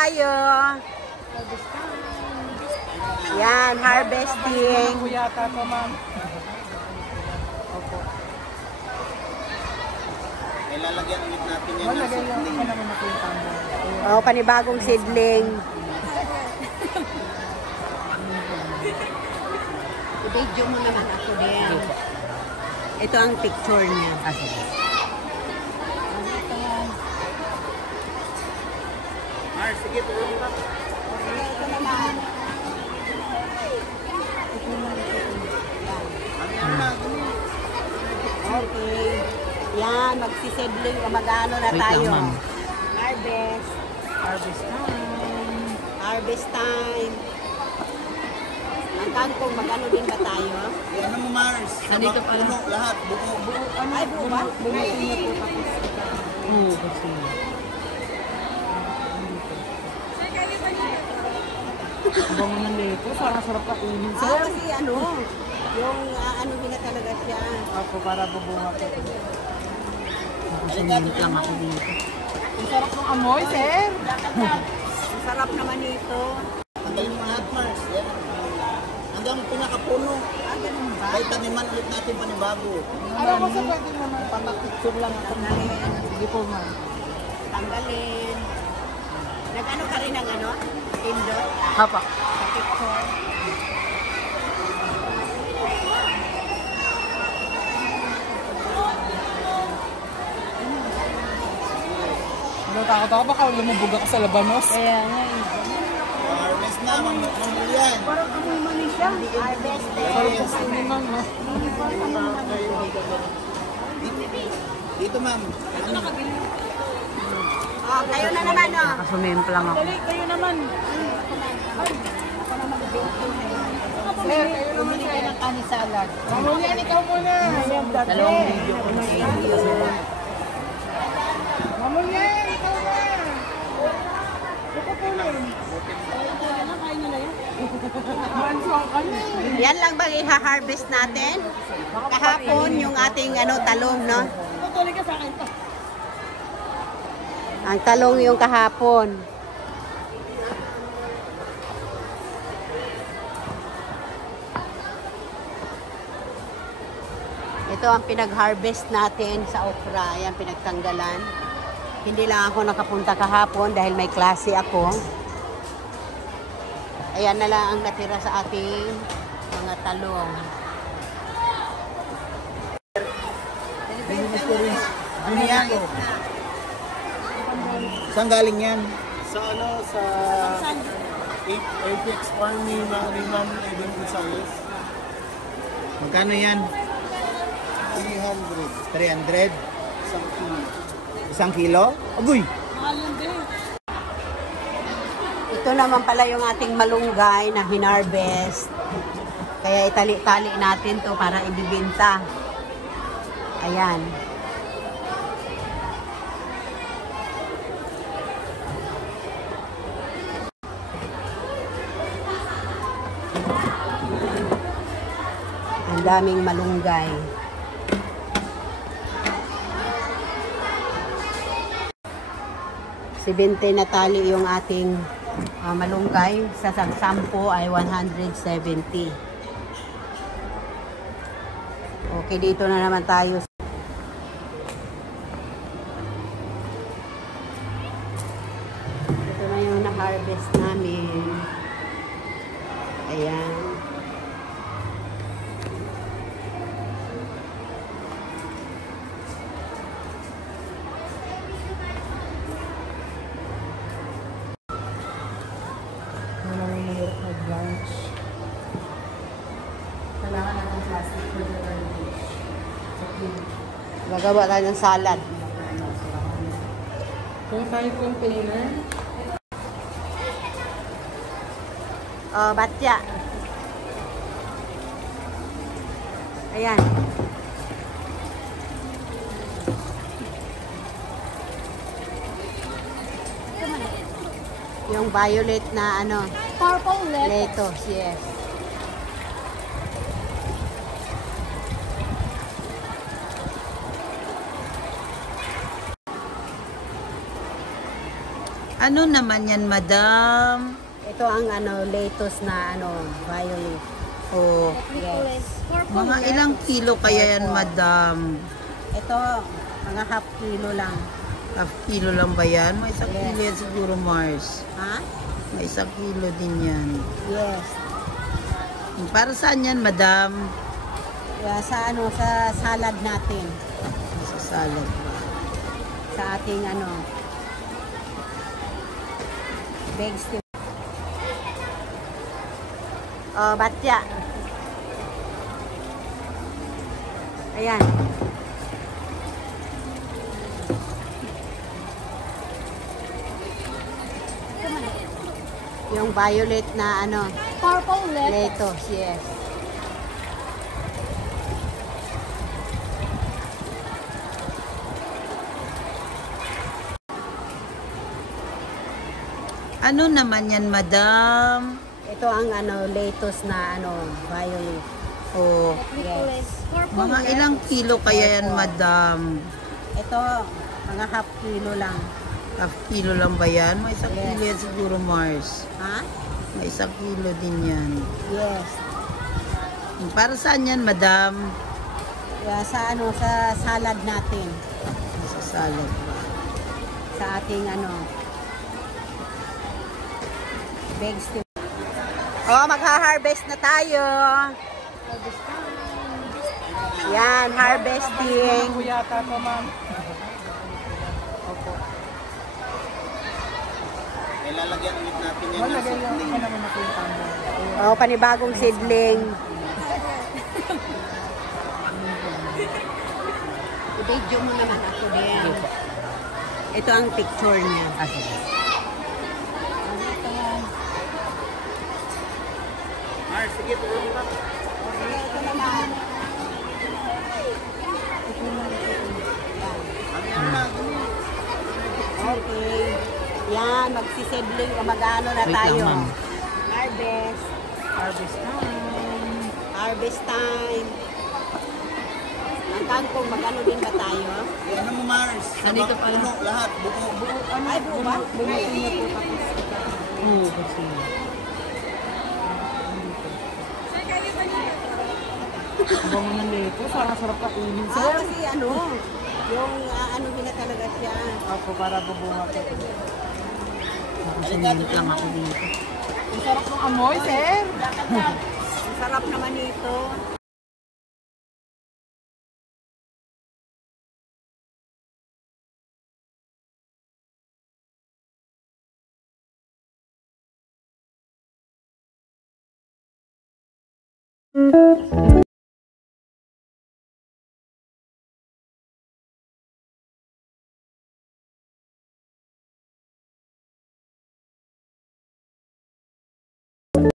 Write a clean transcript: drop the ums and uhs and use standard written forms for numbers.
tayo. Yan, harvesting. Yata to, ma'am. Ilalagyan ulit natin yan ng seedling. Oh, panibagong seedling. I-video mo naman ako din. Ito ang picture niya. Sige, tulong ka. Ito naman. Okay. Yan, magsisidling o mag-ano na tayo. Harvest. Harvest time. Harvest time. Ang kangkong, mag-ano din ba tayo? Yan mo, Mars. Nandito pala. Puno, lahat. Buo. Ay, buo ba? Bango ng lepo. Parang sarap ka unin. Kasi ano, yung ano na talaga siya. Ako para bubunga ko. Nakasunod lang ako dito. Ang sarap ng amoy, sir. Ang sarap naman ito. Tanggalin mo lahat, Mars. Yan. Hanggang pinakapuno. Ganun ba? Kahit taniman ulit natin panibago. Ano ko sa pwede mo na pamakitsur lang ako. Sige po, ma'am. Tanggalin. Nag-ano ka rin ng ano? Indoor? Hapa. Sa picture. Natakot ako baka lumubog ako sa labanos. Kaya nga Harvest na, mamulyan. parang amoy mani siya. Harvest. Sarap po sa inyo, ma'am. No? Dito, ma'am. Oh, kayo na naman, no? Nakasumimp lang ako. Dali, kayo naman. Sir, kayo naman siya ng kanin salad. Mamulyan, ikaw muna. Dalawang video ko na Mamulyan, ikaw na. Yan lang bang i-harvest natin? Kahapon yung ating ano talong, no? Tutuloy ka sa akin to. Ang talong yung kahapon. Ito ang pinag-harvest natin sa okra. Ayan, pinagtanggalan. Hindi lang ako nakapunta kahapon dahil may klase ako. Ayan na lang ang natira sa ating mga talong. Ano yan? Saan galing yan? Sa ano, sa Apex Army na Riman Edwin Gonzales. Magkano yan? 300. 300? Isang kilo. Isang kilo? Agoy! Ito naman pala yung ating malunggay na hinarvest. Kaya itali-tali natin to para ibibenta. Ayan. Ang daming malunggay. Si 20 na tali yung ating malunggay. Sa 10 ay 170. Okay, dito na naman tayo. Ito na yung na-harvest namin. Ayan. Kailangan natin plastic for the garbage. Gagawa tayo ng salad. Kung tayo container, Batya. Ayan. Yung violet na ano. Purple Lettuce, yes. Ano naman yan, madam? Ito ang lettuce na violet. Oh, Yes. mga ilang kilo kaya yan, madam? Ito, mga half kilo lang. Half kilo lang ba yan? May isang Yes. kilo yan siguro, Mars. Ha? May isang kilo din yan. Yes. Para saan yan, madam? Kaya sa salad natin. Sa salad. Sa ating big stew. Oh, batya. Ayan. Yung violet na Purple lettuce, yes. Ano naman yan, madam? Ito ang lettuce na violet. Oh, Yes. mga ilang kilo kaya yan, madam? Ito, mga half kilo lang. Half kilo lang ba yan? May isang Yes. kilo yan siguro, Mars. Ha? May isang kilo din yan. Yes. Para saan yan, madam? Kaya sa salad natin. Sa salad. Sa ating big stew. Oh, magha-harvest na tayo. Yan, harvesting. Yata to, ma'am. Ilalagyan ulit natin yan ng seedling. Oh, panibagong seedling. I-video mo naman ako din. Ito ang picture niya. Mars, sige, tulungan ka. Ito naman. Ano na, gumi. Okay. Yan, magsisidling o mag-ano na tayo. Harvest. Harvest time. Harvest time. Ang kangkong, mag-ano din ba tayo? Ano mo, Mars? Nandito pala. Puno, lahat. Buko. Ay, buo ba? Bumutin niyo po tapos. Kasi. Bango ng leto. Parang sarap kainin. Kasi yung na talaga siya. Ako para bubunga ko. Halika, lang ako dito. Ang sarap ng amoy, sir. Ang sarap naman nito. purple.